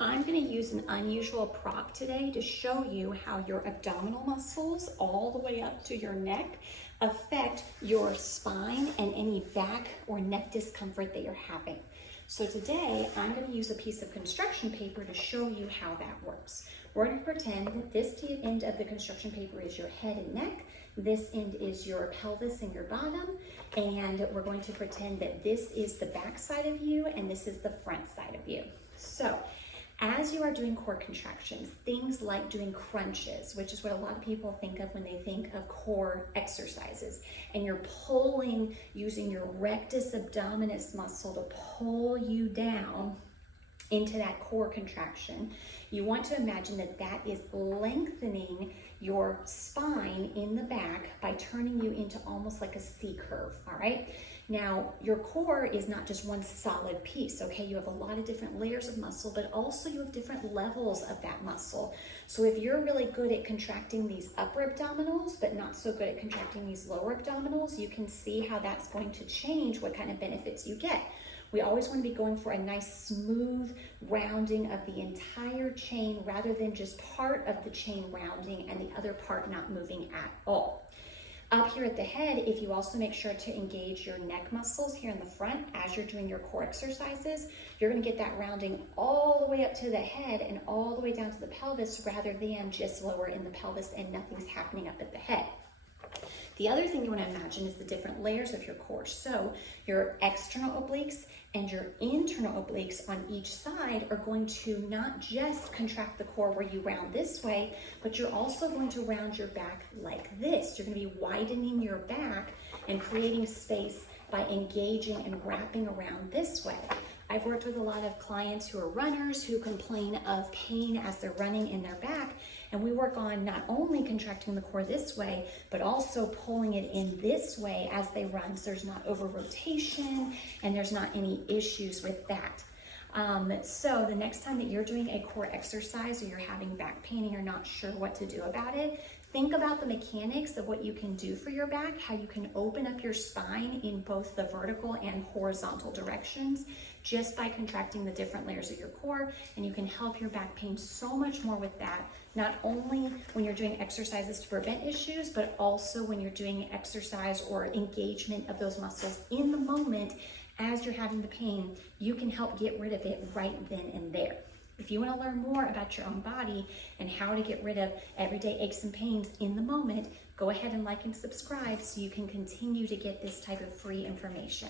I'm going to use an unusual prop today to show you how your abdominal muscles all the way up to your neck affect your spine and any back or neck discomfort that you're having. So today I'm going to use a piece of construction paper to show you how that works. We're going to pretend that this end of the construction paper is your head and neck, this end is your pelvis and your bottom, and we're going to pretend that this is the back side of you and this is the front side of you. So as you are doing core contractions, things like doing crunches, which is what a lot of people think of when they think of core exercises, and you're pulling using your rectus abdominis muscle to pull you down into that core contraction, you want to imagine that that is lengthening your spine in the back by turning you into almost like a C curve, all right? Now, your core is not just one solid piece, okay? You have a lot of different layers of muscle, but also you have different levels of that muscle. So if you're really good at contracting these upper abdominals, but not so good at contracting these lower abdominals, you can see how that's going to change what kind of benefits you get. We always want to be going for a nice smooth rounding of the entire chain rather than just part of the chain rounding and the other part not moving at all. Up here at the head, if you also make sure to engage your neck muscles here in the front as you're doing your core exercises, you're going to get that rounding all the way up to the head and all the way down to the pelvis rather than just lower in the pelvis and nothing's happening up at the head. The other thing you want to imagine is the different layers of your core. So your external obliques and your internal obliques on each side are going to not just contract the core where you round this way, but you're also going to round your back like this. You're going to be widening your back and creating space by engaging and wrapping around this way. I've worked with a lot of clients who are runners who complain of pain as they're running in their back, and we work on not only contracting the core this way, but also pulling it in this way as they run, so there's not over rotation and there's not any issues with that. So the next time that you're doing a core exercise or you're having back pain and you're not sure what to do about it, think about the mechanics of what you can do for your back, how you can open up your spine in both the vertical and horizontal directions just by contracting the different layers of your core, and you can help your back pain so much more with that, not only when you're doing exercises to prevent issues, but also when you're doing exercise or engagement of those muscles in the moment as you're having the pain. You can help get rid of it right then and there. If you want to learn more about your own body and how to get rid of everyday aches and pains in the moment, go ahead and like and subscribe so you can continue to get this type of free information.